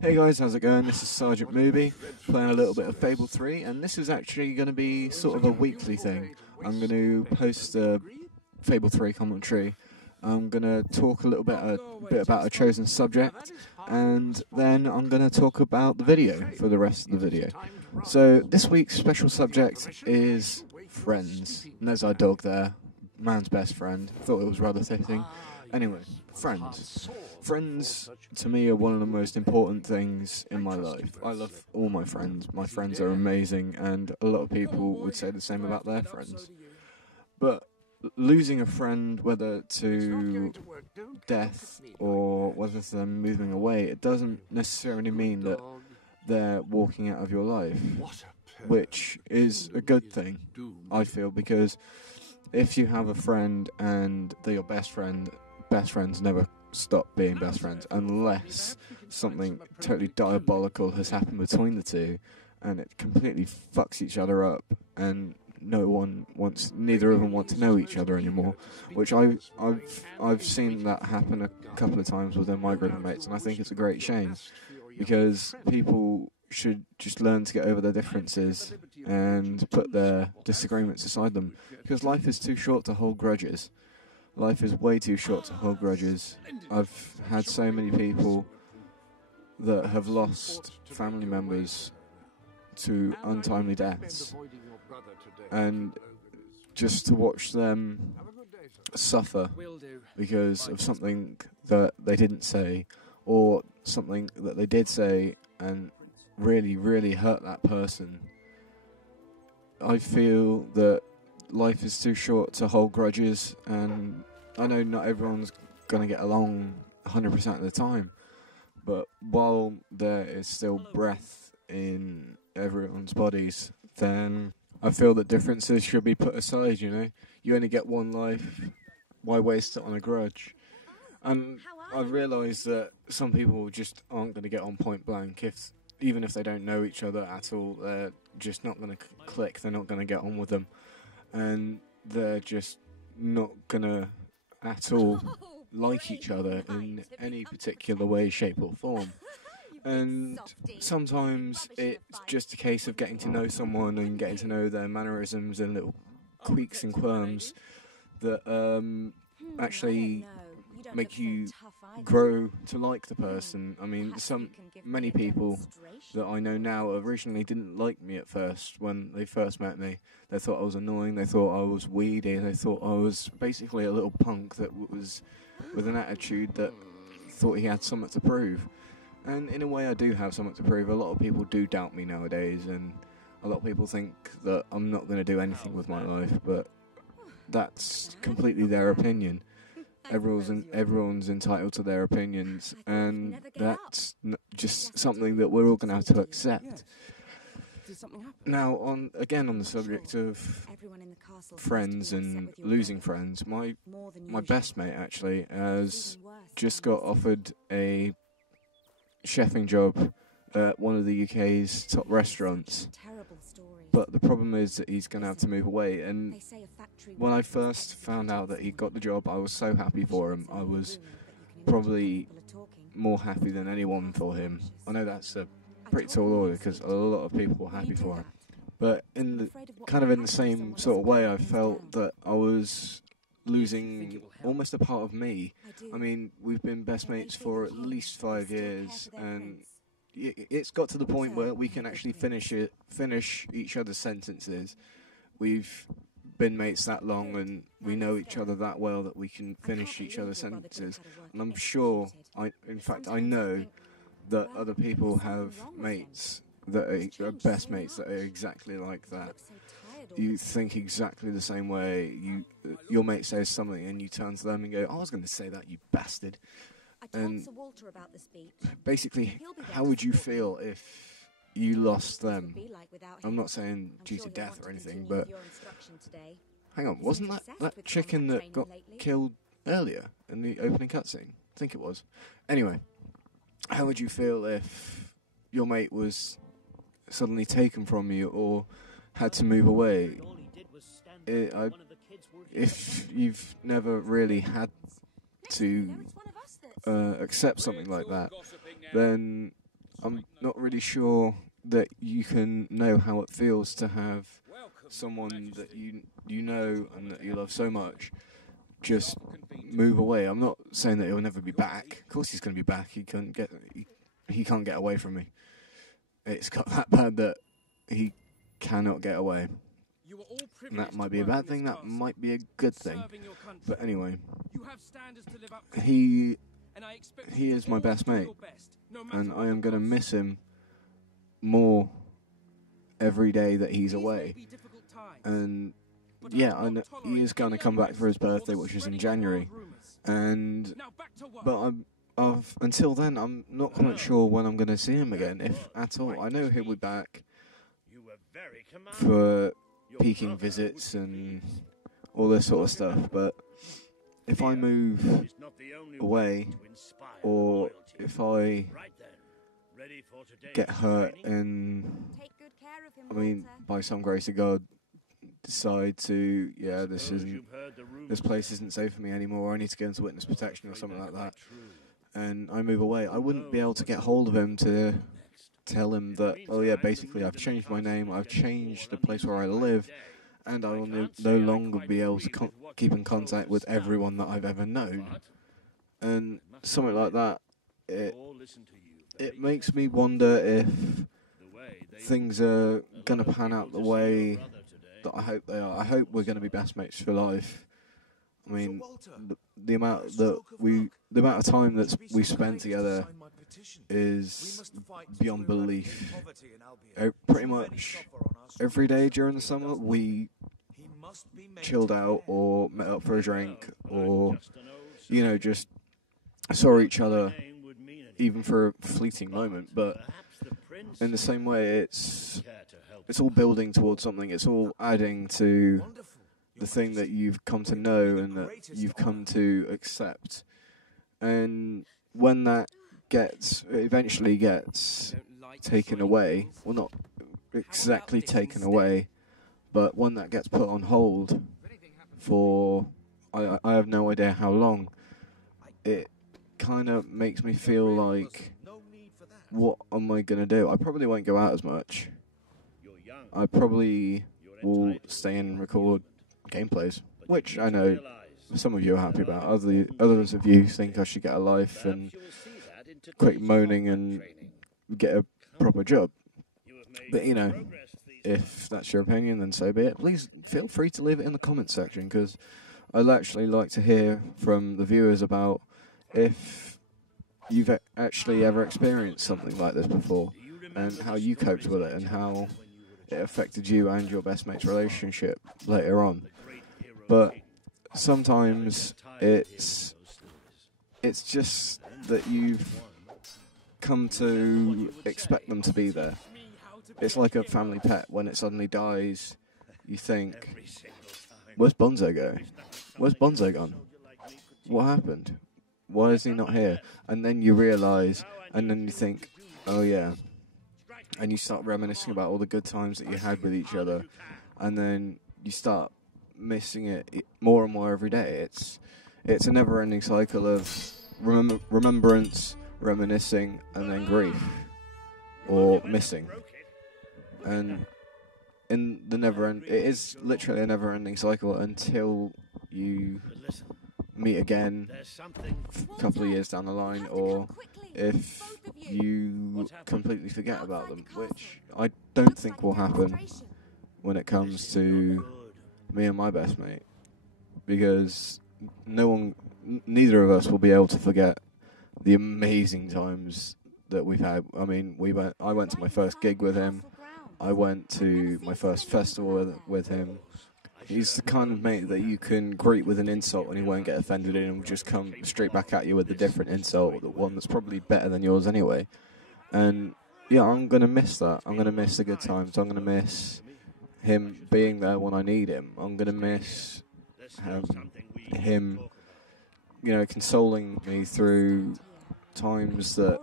Hey guys, how's it going? This is Sgt Mooby, playing a little bit of Fable 3, and this is actually going to be sort of a weekly thing. I'm going to post a Fable 3 commentary. I'm going to talk a bit about a chosen subject, and then I'm going to talk about the video for the rest of the video. So this week's special subject is friends, and there's our dog there, man's best friend. Thought it was rather fitting. Anyway, friends. Friends, to me, are one of the most important things in my life. I love all my friends. My friends are amazing, and a lot of people would say the same about their friends. But losing a friend, whether to death or whether to them moving away, it doesn't necessarily mean that they're walking out of your life, which is a good thing, I feel, because if you have a friend and they're your best friend, best friends never stop being best friends unless something totally diabolical has happened between the two and it completely fucks each other up and neither of them want to know each other anymore, which I've seen that happen a couple of times within my group of mates, and I think it's a great shame because people should just learn to get over their differences and put their disagreements aside them, because life is too short to hold grudges. Life is way too short to hold grudges. I've had so many people that have lost family members to untimely deaths, and just to watch them suffer because of something that they didn't say, or something that they did say and really, really hurt that person. I feel that life is too short to hold grudges, and I know not everyone's going to get along 100% of the time, but while there is still breath in everyone's bodies, then I feel that differences should be put aside, you know? You only get one life, why waste it on a grudge? And I've realised that some people just aren't going to get on point blank, even if they don't know each other at all. They're just not going to click, they're not going to get on with them, and they're just not going to at all like each other in any particular way, shape or form. And sometimes it's just a case of getting to know someone and getting to know their mannerisms and little tweaks and quirms that actually make you grow to like the person. I mean, many people that I know now originally didn't like me at first when they first met me. They thought I was annoying, they thought I was weedy, they thought I was basically a little punk that was with an attitude that thought he had something to prove. And in a way I do have something to prove. A lot of people do doubt me nowadays, and a lot of people think that I'm not going to do anything with my life, but that's completely their opinion. Everyone's entitled to their opinions, and that's just something that we're all going to have to accept. Now, on the subject of friends and losing friends, my best mate actually has just got offered a chefing job at one of the UK's top restaurants. But the problem is that he's going to have to move away, and when I first found out that he got the job, I was so happy for him. I was probably more happy than anyone for him. I know that's a pretty tall order because a lot of people were happy for him. But in the same sort of way, I felt that I was losing almost a part of me. I mean, we've been best mates for at least 5 years, and it's got to the point where we can actually finish each other's sentences. We've been mates that long, and we know each other that well that we can finish each other's sentences. And I'm sure, in fact, I know that other people have mates that are best mates that are exactly like that. You think exactly the same way. Your mate says something, and you turn to them and go, "I was going to say that, you bastard." And basically, how would you feel if you lost them? I'm not saying due to death or anything, but hang on, wasn't that chicken that got killed earlier in the opening cutscene? I think it was. Anyway, how would you feel if your mate was suddenly taken from you or had to move away? If you've never really had to accept something like that, then I'm not really sure that you can know how it feels to have someone that you know and that you love so much just move away. I'm not saying that he'll never be back. Of course he's going to be back. He can't get away from me. It's got that bad that he cannot get away. And that might be a bad thing, that might be a good thing. But anyway, he is my best mate, and I am going to miss him more every day that he's away. And yeah, I know he is going to come back for his birthday, which is in January. But until then, I'm not quite sure when I'm going to see him again, if at all. I know he'll be back for peaking visits and all this sort of stuff, but if I move away, or if I get hurt and, by some grace of God, decide to, this place isn't safe for me anymore, I need to go into witness protection or something like that, and I move away, I wouldn't be able to get hold of him to tell him that, basically I've changed my name, I've changed the place where I live, and I will no longer be able to keep in contact with everyone that I've ever known. And something like that, it makes me wonder if things are going to pan out the way that I hope they are. I hope we're going to be best mates for life. I mean, the amount of time that we spent together is beyond belief. Pretty much every day during the summer we chilled out or met up for a drink or just saw each other even for a fleeting moment, but in the same way it's all building towards something, it's all adding to the thing that you've come to know and that you've come to accept. And when that eventually gets taken away, well, not exactly taken away, but when that gets put on hold for I have no idea how long, it kind of makes me feel like, what am I going to do? I probably won't go out as much. I probably will stay in and record gameplays, which I know some of you are happy about. Others of you think I should get a life and quit moaning and get a proper job. But if that's your opinion, then so be it. Please feel free to leave it in the comments section, because I'd actually like to hear from the viewers about if you've actually ever experienced something like this before, and how you coped with it, and how it affected you and your best mate's relationship later on. But sometimes it's just that you've come to expect them to be there. It's like a family pet. When it suddenly dies, you think, where's Bonzo go? Where's Bonzo gone? What happened? Why is he not here? And then you realise, and then you think, oh yeah. And you start reminiscing about all the good times that you had with each other. And then you start missing it more and more every day. It's a never-ending cycle of remembrance, reminiscing, and then grief. Or missing. And in the it is literally a never-ending cycle until you meet again a couple of years down the line, or if you completely forget about them, which I don't think will happen when it comes to me and my best mate, because neither of us will be able to forget the amazing times that we've had. I mean, I went to my first gig with him. I went to my first festival with him. He's the kind of mate that you can greet with an insult and he won't get offended, and he'll just come straight back at you with a different insult, the one that's probably better than yours anyway. And yeah, I'm going to miss that. I'm going to miss the good times. I'm going to miss him being there when I need him. I'm going to miss him, consoling me through times that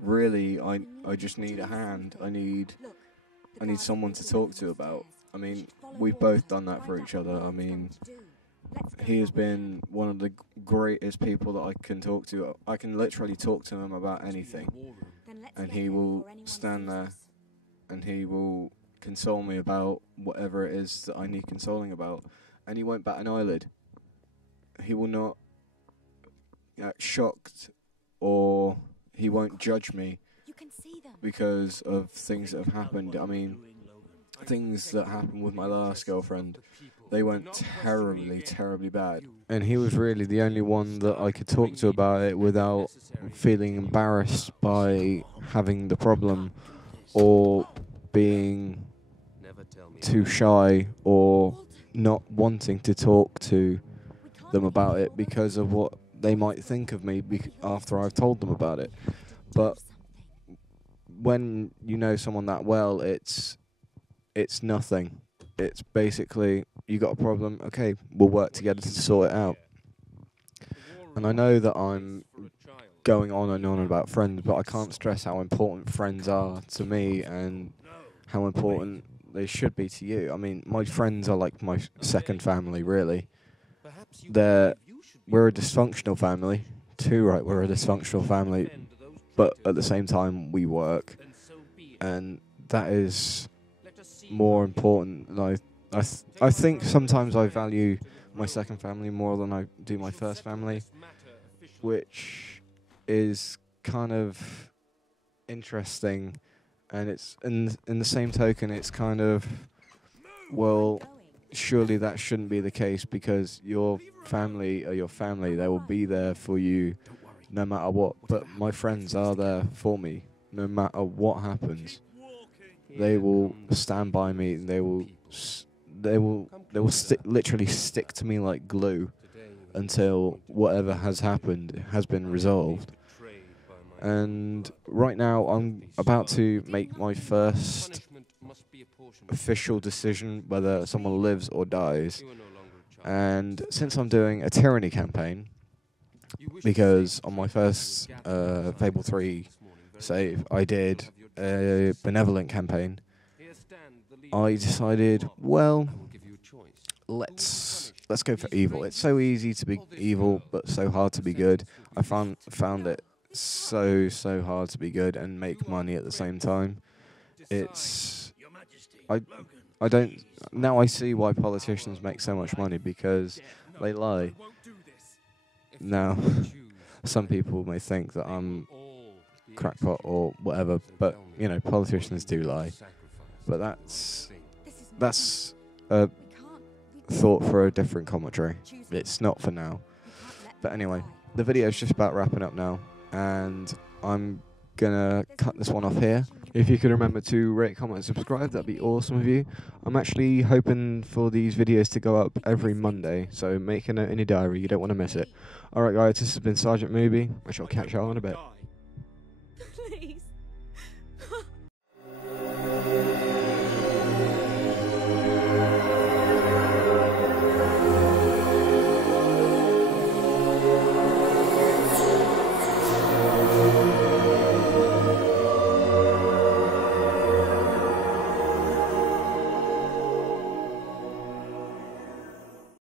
really I just need a hand. I need someone to talk to about. I mean, we've both done that for each other. I mean, he has been one of the greatest people that I can talk to. I can literally talk to him about anything. and he will stand there and he will console me about whatever it is that I need consoling about, and he won't bat an eyelid. He will not act shocked, or he won't judge me because of things that have happened. I mean, things that happened with my last girlfriend, they went terribly bad. And he was really the only one that I could talk to about it without feeling embarrassed by having the problem or being too shy or not wanting to talk to them about it because of what they might think of me after I've told them about it. But when you know someone that well, it's nothing. It's basically, you got a problem, okay, we'll work together to sort it out. And I know that I'm going on and on about friends, but I can't stress how important friends are to me and how important they should be to you. I mean, my friends are like my second family, really. We're a dysfunctional family. We're a dysfunctional family, but at the same time, we work. And that is more important. I think sometimes I value my second family more than I do my first family, which is kind of interesting. And it's in the same token, it's kind of, well, surely that shouldn't be the case, because your family are your family. They will be there for you no matter what. But my friends are there for me no matter what happens. They will stand by me. They will literally stick to me like glue until whatever has happened has been resolved. And right now I'm about to make my first official decision whether someone lives or dies. And since I'm doing a tyranny campaign, because on my first Fable 3 save I did a benevolent campaign, I decided, well, let's go for evil. It's so easy to be evil, but so hard to be good. I found it so hard to be good and make money at the same time. I don't now I see why politicians make so much money, because they lie. Now, some people may think that I'm crackpot or whatever, but you know, politicians do lie. But that's a thought for a different commentary. It's not for now. But anyway, the video's just about wrapping up now, and I'm gonna cut this one off here. If you could remember to rate, comment, and subscribe, that'd be awesome of you. I'm actually hoping for these videos to go up every Monday, so make a note in your diary, you don't want to miss it. Alright guys, this has been Sgt Mooby. I shall catch y'all in a bit.